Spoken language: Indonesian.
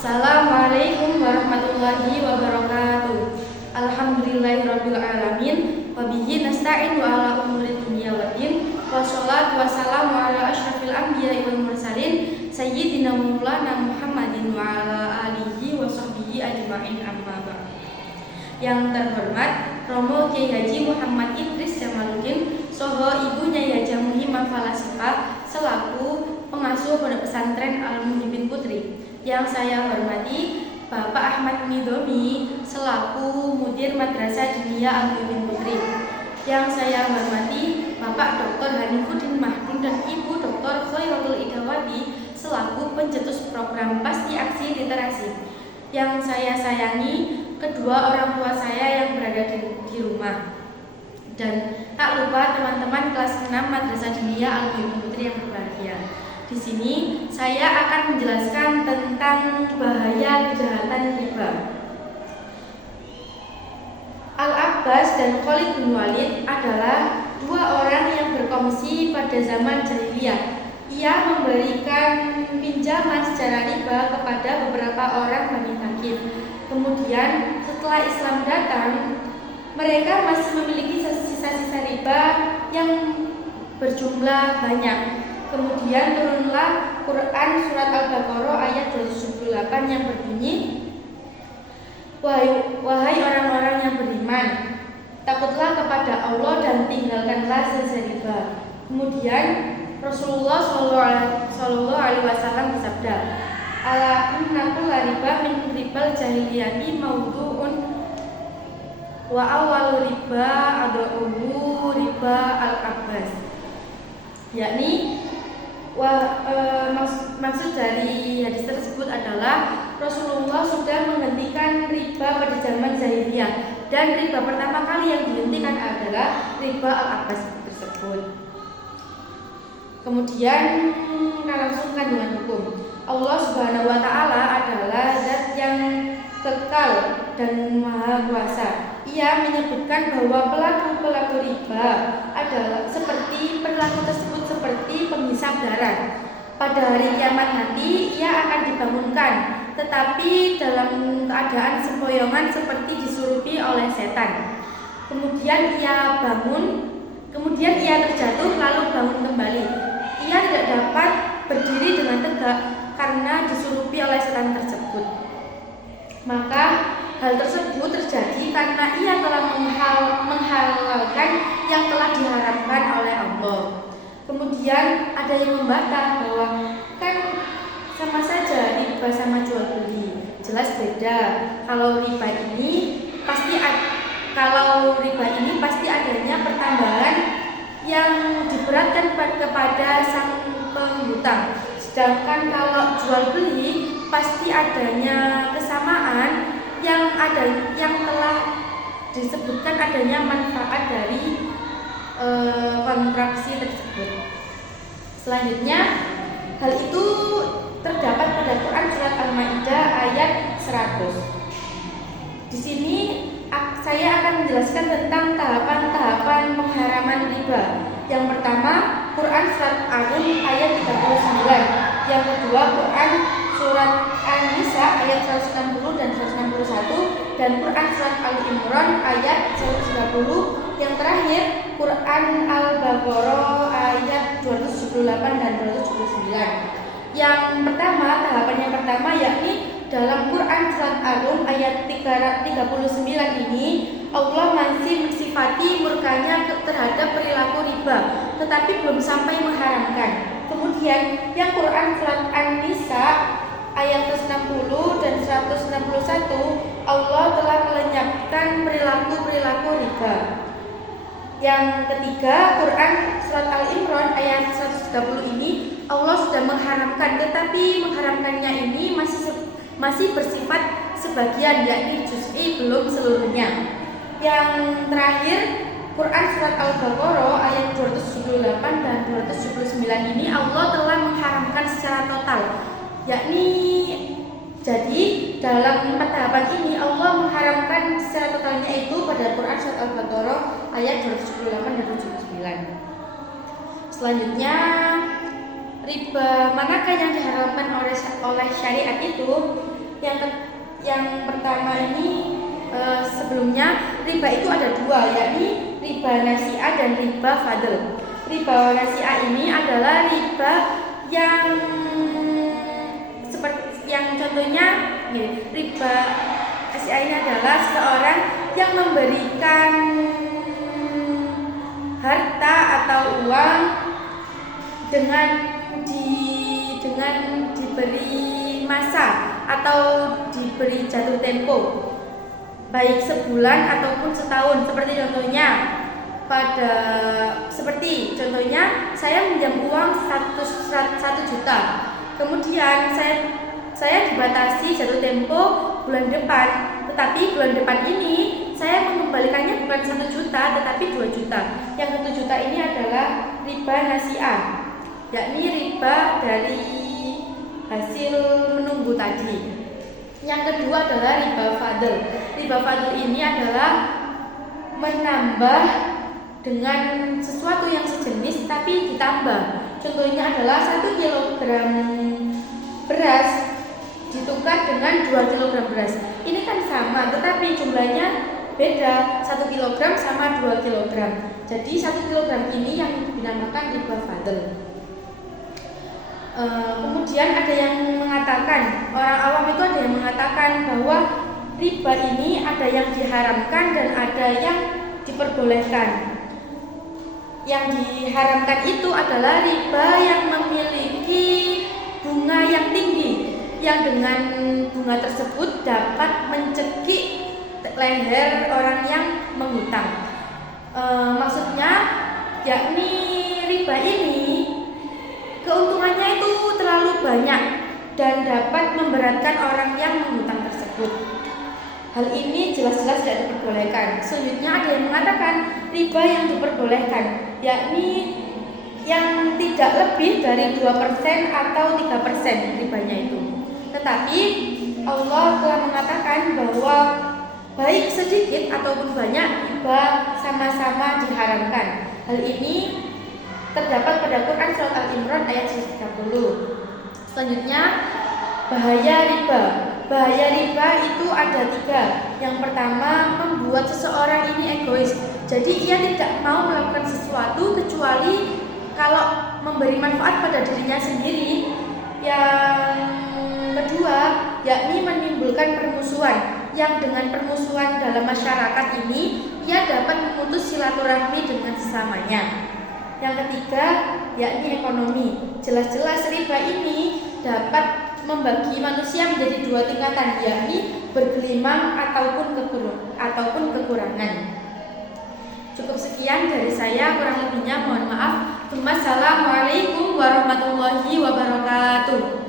Assalamualaikum warahmatullahi wabarakatuh. Alhamdulillahirabbil alamin wa bihi nasta'inu ala umuri dunya waddin. Wassalatu wassalamu ala asyrafil anbiya'i wal mursalin sayyidina maulana Muhammadin wa ala alihi wa sahbihi ajma'in, amma ba'd. Yang terhormat Romo Kyai Haji Muhammad Idris Jamaluddin Soho ibunya Yaja Muhimah Falasifah selaku pengasuh Pondok Pesantren Al Muhibbin Putri. Yang saya hormati Bapak Ahmad Nidomi selaku Mudir Madrasah Diniyah Al Muhibbin Putri. Yang saya hormati Bapak Dr. Hanifuddin Mahdun dan Ibu Dr. Khairatul Idawati selaku pencetus program Pasti Aksi Literasi. Yang saya sayangi kedua orang tua saya yang berada di rumah. Dan tak lupa teman-teman kelas 6 Madrasah Diniyah Al Muhibbin Putri yang berbahagia. Di sini saya akan menjelaskan tentang bahaya kejahatan riba. Al-Abbas dan Khalid bin Walid adalah dua orang yang berkongsi pada zaman jahiliyah. Ia memberikan pinjaman secara riba kepada beberapa orang Bani Thaqif. Kemudian setelah Islam datang, mereka masih memiliki sisa-sisa riba yang berjumlah banyak. Kemudian turunlah Quran surat Al-Baqarah ayat 278 yang berbunyi, Wahai orang-orang yang beriman, takutlah kepada Allah dan tinggalkanlah sisa riba. Kemudian Rasulullah Shallallahu Alaihi Wasallam bersabda, Ala innaku la riba min ribal jahiliyati maudu'un wa awal riba adauhu riba al-Abbas. Yakni maksud dari hadis tersebut adalah Rasulullah sudah menghentikan riba pada zaman jahiliyah, dan riba pertama kali yang dihentikan adalah riba al-Abbas tersebut. Kemudian kita langsungkan dengan hukum. Allah Subhanahu wa taala adalah zat yang kekal dan maha kuasa. Ia menyebutkan bahwa pelaku-pelaku riba adalah perilaku tersebut seperti penghisap darah. Pada hari kiamat nanti ia akan dibangunkan, tetapi dalam keadaan sempoyongan seperti disurupi oleh setan. Kemudian ia terjatuh lalu bangun kembali. Ia tidak dapat berdiri dengan tegak karena disurupi oleh setan tersebut. Maka hal tersebut terjadi karena ia telah menghalalkan yang telah diharamkan oleh Allah. Kemudian ada yang membantah bahwa kan sama saja riba sama jual beli. Jelas beda. Kalau riba ini pasti adanya pertambahan yang diberatkan kepada sang penghutang. Sedangkan kalau jual beli pasti adanya kesamaan yang telah disebutkan adanya manfaat dari kontraksi tersebut. Selanjutnya, hal itu terdapat pada Quran surat Al-Maidah ayat 100. Di sini saya akan menjelaskan tentang tahapan-tahapan pengharaman riba. Yang pertama, Quran surat An-Nur ayat 39. Yang kedua, Quran surat An-Nisa ayat 160 dan 161, dan Quran surat Al-Imran ayat 130. Yang terakhir, Quran Al-Baqarah ayat 278 dan 279. Tahapan yang pertama yakni dalam Quran surat An-Nur ayat 39 ini Allah masih mensifati murkanya terhadap perilaku riba, tetapi belum sampai mengharamkan. Kemudian yang Quran surat An-Nisa ayat 160 dan 161 Allah telah melenyapkan perilaku riba. Yang ketiga, Quran surat Al-Imran ayat 130 ini Allah sudah mengharamkan, tetapi mengharamkannya ini masih bersifat sebagian, yakni juz'i, belum seluruhnya. Yang terakhir, Quran surat Al-Baqarah ayat 278 dan 279 ini Allah telah mengharamkan secara total. Jadi dalam 4 tahapan ini Allah mengharamkan secara totalnya itu pada Quran surat Al-Baqarah ayat 278 dan 279. Selanjutnya, riba manakah yang diharamkan oleh syariat itu? Yang pertama ini sebelumnya riba itu ada dua, yakni riba nasi'ah dan riba fadl. Riba nasi'ah ini adalah riba yang seperti yang contohnya riba nasi'ah ini adalah seseorang yang memberikan harta atau uang dengan diberi masa atau diberi jatuh tempo, baik sebulan ataupun setahun. Seperti contohnya saya minjam uang 1 juta, kemudian saya dibatasi jatuh tempo bulan depan, tetapi bulan depan ini saya mengembalikannya bukan 1 juta tetapi 2 juta. Yang 1 juta ini adalah riba nasi'ah, yakni riba dari hasil menunggu tadi. Yang kedua adalah riba fadl. Riba fadl ini adalah menambah dengan sesuatu yang sejenis tapi ditambah. Contohnya adalah 1 kilogram beras ditukar dengan 2 kilogram beras. Ini kan sama, tetapi jumlahnya beda, 1 kilogram sama 2 kilogram. Jadi 1 kilogram ini yang dinamakan riba fadl. Kemudian ada yang mengatakan, orang awam itu ada yang mengatakan bahwa riba ini ada yang diharamkan dan ada yang diperbolehkan. Yang diharamkan itu adalah riba yang memiliki bunga yang tinggi, yang dengan bunga tersebut dapat mencekik leher orang yang menghutang. Maksudnya yakni riba ini keuntungannya itu terlalu banyak dan dapat memberatkan orang yang menghutang tersebut. Hal ini jelas-jelas tidak diperbolehkan. Selanjutnya ada yang mengatakan riba yang diperbolehkan, yakni yang tidak lebih dari 2% atau 3% ribanya itu. Tetapi Allah telah mengatakan bahwa baik sedikit ataupun banyak riba sama-sama diharamkan. Hal ini terdapat pada Quran Surat Al-Imran ayat 30. Selanjutnya, bahaya riba. Bahaya riba itu ada 3. Yang pertama, membuat seseorang ini egois. Jadi ia tidak mau melakukan sesuatu kecuali kalau memberi manfaat pada dirinya sendiri. Yang kedua, yakni menimbulkan permusuhan. Yang dengan permusuhan dalam masyarakat ini, ia dapat memutus silaturahmi dengan sesamanya. Yang ketiga, yakni ekonomi. Jelas-jelas riba ini dapat membagi manusia menjadi 2 tingkatan, yakni bergelimang ataupun kekurangan. Cukup sekian dari saya, kurang lebihnya mohon maaf. Wassalamualaikum warahmatullahi wabarakatuh.